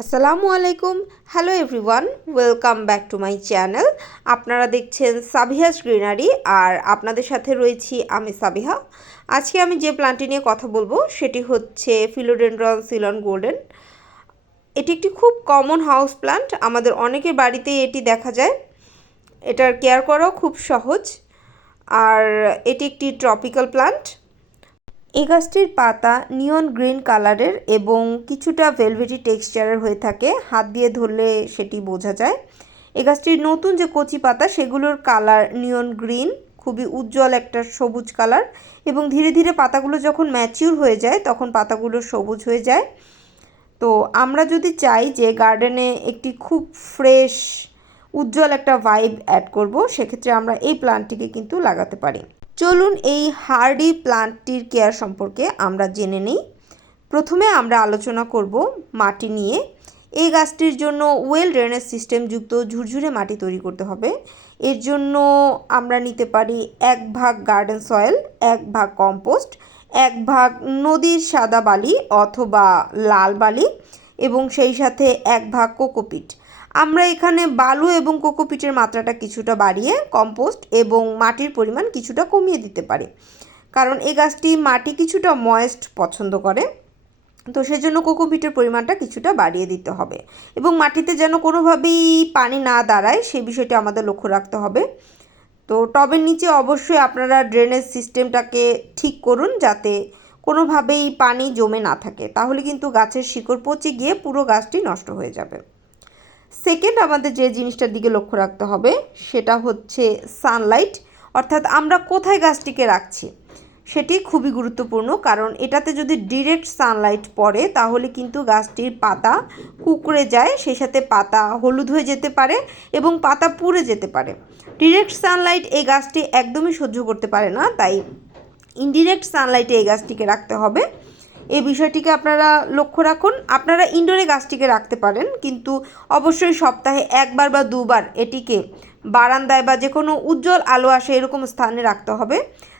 আসসালামু আলাইকুম। Hello everyone welcome back to my channel আপনারা দেখছেন সাবিহাস গ্রিনারি আর আপনাদের সাথে রয়েছি আমি সাবিহা। আজকে আমি যে প্লান্টটি নিয়ে কথা বলব, সেটি হচ্ছে ফিলোডেন্ড্রন সিলন গোল্ডেন এটি একটি খুব কমন হাউস প্লান্ট আমাদের অনেকের বাড়িতেই এটি দেখা যায়। এটার কেয়ার করাও খুব সহজ। আর এটি একটি ট্রপিক্যাল প্লান্ট এই গাছটির পাতা নিয়ন গ্রিন কালারের এবং কিছুটা ভেলভেটি টেক্সচারের হয়ে থাকে। হাত দিয়ে ধরলে সেটি বোঝা যায়। এই গাছটির নতুন যে কচি পাতা, সেগুলোর কালার নিয়ন গ্রিন খুবই উজ্জ্বল একটা সবুজ কালার এবং ধীরে ধীরে পাতাগুলো যখন ম্যাচিউর হয়ে যায়, তখন পাতাগুলো সবুজ হয়ে যায়। তো আমরা যদি চাই যে গার্ডেনে একটি খুব ফ্রেশ উজ্জ্বল একটা ভাইব অ্যাড করব, সেক্ষেত্রে আমরা এই প্লান্টটিকে কিন্তু লাগাতে পারি। চলুন এই হার্ডি প্লান্টটির কেয়ার সম্পর্কে আমরা জেনে নিই। প্রথমে আমরা আলোচনা করব মাটি নিয়ে। এই গাছটির জন্য ওয়েল ড্রেনেজ সিস্টেমযুক্ত ঝুরঝুরে মাটি তৈরি করতে হবে। এর জন্য আমরা নিতে পারি এক ভাগ গার্ডেন সয়েল, এক ভাগ কম্পোস্ট, এক ভাগ নদীর সাদা বালি অথবা লাল বালি এবং সেই সাথে এক ভাগ কোকোপিট। আমরা এখানে বালু এবং কোকোপিটের মাত্রাটা কিছুটা বাড়িয়ে কম্পোস্ট এবং মাটির পরিমাণ কিছুটা কমিয়ে দিতে পারি। কারণ এই গাছটি মাটি কিছুটা ময়েস্ট পছন্দ করে। তো সেজন্য কোকোপিটের পরিমাণটা কিছুটা বাড়িয়ে দিতে হবে। এবং মাটিতে যেন কোনোভাবেই পানি না দাঁড়ায় সেই বিষয়টি আমাদের লক্ষ্য রাখতে হবে। তো টবের নিচে অবশ্যই আপনারা ড্রেনেজ সিস্টেমটাকে ঠিক করুন যাতে কোনোভাবেই পানি জমে না থাকে। তাহলে কিন্তু গাছের শিকড় পচে গিয়ে পুরো গাছটি নষ্ট হয়ে যাবে। সেকেন্ড আমাদের যে জিনিসটার দিকে লক্ষ্য রাখতে হবে, সেটা হচ্ছে সানলাইট অর্থাৎ আমরা কোথায় গাছটিকে রাখছি, সেটি খুবই গুরুত্বপূর্ণ। কারণ এটাতে যদি ডিরেক্ট সানলাইট পড়ে, তাহলে কিন্তু গাছটির পাতা কুকড়ে যায়, সেই সাথে পাতা হলুদ হয়ে যেতে পারে এবং পাতা পুড়ে যেতে পারে। ডিরেক্ট সানলাইট এই গাছটি একদমই সহ্য করতে পারে না, তাই ইনডিরেক্ট সানলাইটে এই গাছটিকে রাখতে হবে। এই বিষয়টিকে আপনারা লক্ষ্য রাখুন। আপনারা ইনডোরে গাছটিকে রাখতে পারেন, কিন্তু অবশ্যই সপ্তাহে একবার বা দুবার এটিকে বারান্দায় বা যে কোনো উজ্জ্বল আলো আসে এরকম স্থানে রাখতে হবে,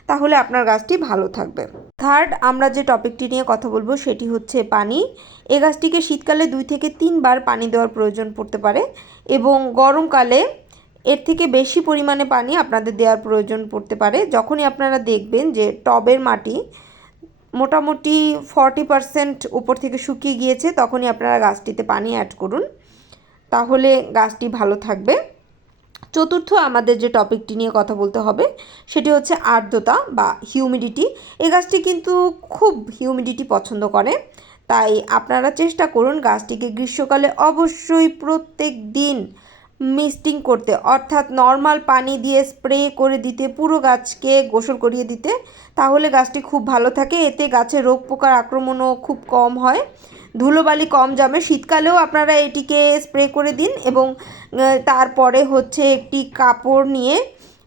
তাহলে আপনার গাছটি ভালো থাকবে। থার্ড আমরা যে টপিকটি নিয়ে কথা বলব সেটি হচ্ছে পানি। এ গাছটিকে শীতকালে দুই থেকে তিনবার পানি দেওয়ার প্রয়োজন পড়তে পারে এবং গরমকালে এর থেকে বেশি পরিমাণে পানি আপনাদের দেওয়ার প্রয়োজন পড়তে পারে। যখনই আপনারা দেখবেন যে টবের মাটি মোটামুটি ফর্টি পারসেন্ট উপর থেকে শুকিয়ে গিয়েছে, তখনই আপনারা গাছটিতে পানি অ্যাড করুন। তাহলে গাছটি ভালো থাকবে। চতুর্থ আমাদের যে টপিকটি নিয়ে কথা বলতে হবে, সেটি হচ্ছে আর্দ্রতা বা হিউমিডিটি এই গাছটি কিন্তু খুব হিউমিডিটি পছন্দ করে, তাই আপনারা চেষ্টা করুন গাছটিকে গ্রীষ্মকালে অবশ্যই প্রত্যেক দিন মিস্টিং করতে। অর্থাৎ নর্মাল পানি দিয়ে স্প্রে করে দিতে, পুরো গাছকে গোসল করিয়ে দিতে, তাহলে গাছটি খুব ভালো থাকে। এতে গাছে রোগ পোকার আক্রমণও খুব কম হয়। ধুলোবালি কম জমে। শীতকালেও আপনারা এটিকে স্প্রে করে দিন এবং তারপরে হচ্ছে একটি কাপড় নিয়ে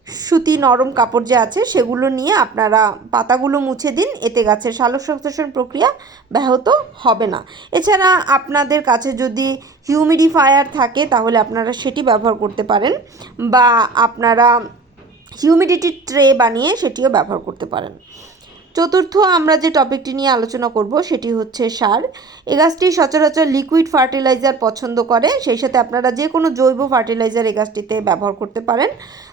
সুতি নরম কাপড় যে আছে, সেগুলো নিয়ে আপনারা পাতাগুলো মুছে দিন, এতে গাছের সালোকসংশ্লেষণ প্রক্রিয়া ব্যাহত হবে না। এছাড়া আপনাদের কাছে যদি হিউমিডিফায়ার থাকে, তাহলে আপনারা সেটি ব্যবহার করতে পারেন বা আপনারা হিউমিডিটি ট্রে বানিয়ে সেটিও ব্যবহার করতে পারেন। চতুর্থ আমরা যে টপিকটি নিয়ে আলোচনা করব, সেটি হচ্ছে সার। এ গাছটি সচরাচর লিকুইড ফার্টিলাইজার পছন্দ করে, সেই সাথে আপনারা যে কোনো জৈব ফার্টিলাইজার এ গাছটিতে ব্যবহার করতে পারেন।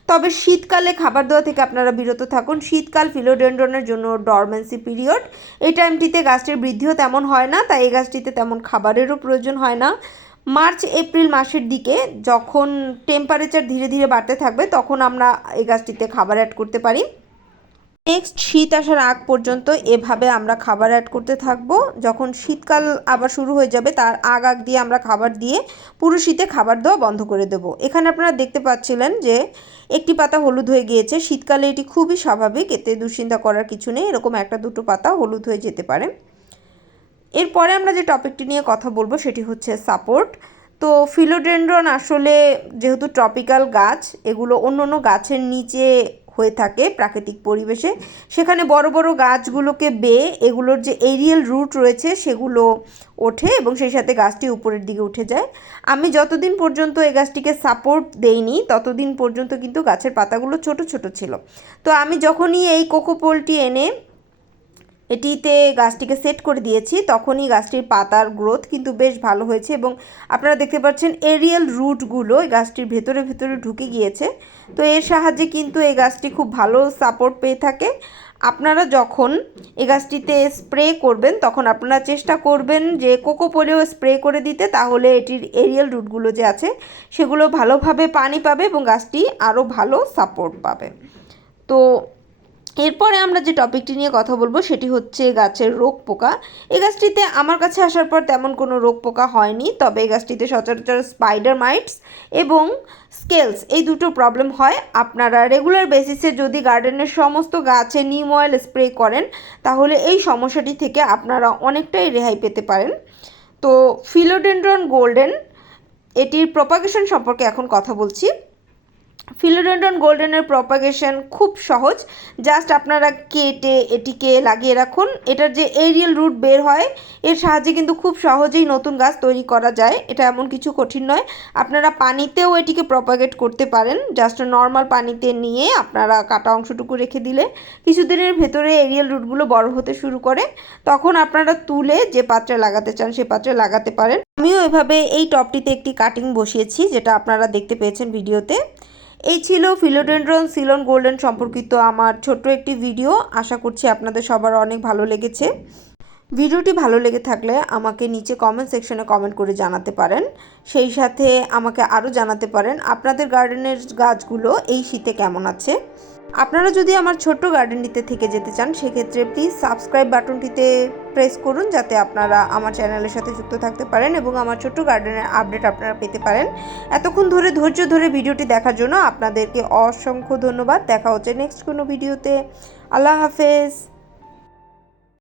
তবে শীতকালে খাবার দেওয়া থেকে আপনারা বিরত থাকুন। শীতকাল ফিলোডেন্ড্রনের জন্য ডরমেন্সি পিরিয়ড এই টাইমটিতে গাছটির বৃদ্ধিও তেমন হয় না, তাই এই গাছটিতে তেমন খাবারেরও প্রয়োজন হয় না। মার্চ, এপ্রিল মাসের দিকে যখন টেম্পারেচার ধীরে ধীরে বাড়তে থাকবে, তখন আমরা এই গাছটিতে খাবার অ্যাড করতে পারি। নেক্সট শীত আসার আগ পর্যন্ত এভাবে আমরা খাবার অ্যাড করতে থাকব। যখন শীতকাল আবার শুরু হয়ে যাবে, তার আগ আগ দিয়ে আমরা খাবার দিয়ে পুরো শীতে খাবার দেওয়া বন্ধ করে দেব। এখানে আপনারা দেখতে পাচ্ছিলেন যে একটি পাতা হলুদ হয়ে গিয়েছে। শীতকালে এটি খুবই স্বাভাবিক, এতে দুশ্চিন্তা করার কিছু নেই, এরকম একটা দুটো পাতা হলুদ হয়ে যেতে পারে। এরপরে আমরা যে টপিকটি নিয়ে কথা বলব, সেটি হচ্ছে সাপোর্ট তো ফিলোডেন্ড্রন আসলে যেহেতু ট্রপিক্যাল গাছ, এগুলো অন্য অন্য গাছের নিচে হয়ে থাকে প্রাকৃতিক পরিবেশে। সেখানে বড় বড় গাছগুলোকে বেয়ে এগুলোর যে এরিয়াল রুট রয়েছে সেগুলো ওঠে এবং সেই সাথে গাছটি উপরের দিকে উঠে যায়। আমি যতদিন পর্যন্ত এই গাছটিকে সাপোর্ট দেইনি, ততদিন পর্যন্ত কিন্তু গাছের পাতাগুলো ছোট ছোট ছিল। তো আমি যখনই এই কোকোপোলটি এনে এটিতে গাছটিকে সেট করে দিয়েছি। তখনই গাছটির পাতার গ্রোথ কিন্তু বেশ ভালো হয়েছে এবং আপনারা দেখতে পাচ্ছেন এরিয়াল রুটগুলো এই গাছটির ভেতরে ভেতরে ঢুকে গিয়েছে। তো এর সাহায্যে কিন্তু এই গাছটি খুব ভালো সাপোর্ট পেয়ে থাকে। আপনারা যখন এই গাছটিতে স্প্রে করবেন, তখন আপনারা চেষ্টা করবেন যে কোকো পোলিও স্প্রে করে দিতে। তাহলে এটির এরিয়াল রুটগুলো যে আছে, সেগুলো ভালোভাবে পানি পাবে এবং গাছটি আরও ভালো সাপোর্ট পাবে। তো এরপরে আমরা যে টপিকটি নিয়ে কথা বলব সেটি হচ্ছে গাছের রোগ পোকা। এই গাছটিতে আমার কাছে আসার পর তেমন কোনো রোগ পোকা হয়নি, তবে এই গাছটিতে সচরাচর স্পাইডার মাইটস এবং স্কেলস এই দুটো প্রবলেম হয়। আপনারা রেগুলার বেসিসে যদি গার্ডেনের সমস্ত গাছে নিম অয়েল স্প্রে করেন, তাহলে এই সমস্যাটি থেকে আপনারা অনেকটাই রেহাই পেতে পারেন। তো ফিলোডেন্ড্রন গোল্ডেন এটির প্রপাগেশন সম্পর্কে এখন কথা বলছি। ফিলোডেন্ড্রন গোল্ডেনের প্রপাগেশন খুব সহজ। জাস্ট আপনারা কেটে এটিকে লাগিয়ে রাখুন। এটার যে এরিয়াল রুট বের হয়, এর সাহায্যে কিন্তু খুব সহজেই নতুন গাছ তৈরি করা যায়। এটা এমন কিছু কঠিন নয়। আপনারা পানিতেও এটিকে প্রপাগেট করতে পারেন। জাস্ট নর্মাল পানিতে নিয়ে আপনারা কাটা অংশটুকু রেখে দিলে কিছুদিনের ভেতরে এরিয়াল রুটগুলো বড় হতে শুরু করে। তখন আপনারা তুলে যে পাত্রে লাগাতে চান, সে পাত্রে লাগাতে পারেন। আমিও এভাবে এই টপটিতে একটি কাটিং বসিয়েছি, যেটা আপনারা দেখতে পেয়েছেন ভিডিওতে এই ছিল ফিলোডেন্ড্রন সিলন গোল্ডেন সম্পর্কিত আমার ছোট্ট একটি ভিডিও। আশা করছি আপনাদের সবার অনেক ভালো লেগেছে। ভিডিওটি ভালো লেগে থাকলে আমাকে নিচে কমেন্ট সেকশনে কমেন্ট করে জানাতে পারেন। সেই সাথে আমাকে আরও জানাতে পারেন আপনাদের গার্ডেনের গাছগুলো এই শীতে কেমন আছে। আপনারা যদি আমার ছোট্ট গার্ডেনটিতে থেকে যেতে চান, সেক্ষেত্রে প্লিজ সাবস্ক্রাইব বাটনটিতে প্রেস করুন যাতে আপনারা আমার চ্যানেলের সাথে যুক্ত থাকতে পারেন এবং আমার ছোট্ট গার্ডেনের আপডেট আপনারা পেতে পারেন। এতক্ষণ ধরে ধৈর্য ধরে ভিডিওটি দেখার জন্য আপনাদেরকে অসংখ্য ধন্যবাদ। দেখা হচ্ছে নেক্সট কোনো ভিডিওতে আল্লাহ হাফেজ।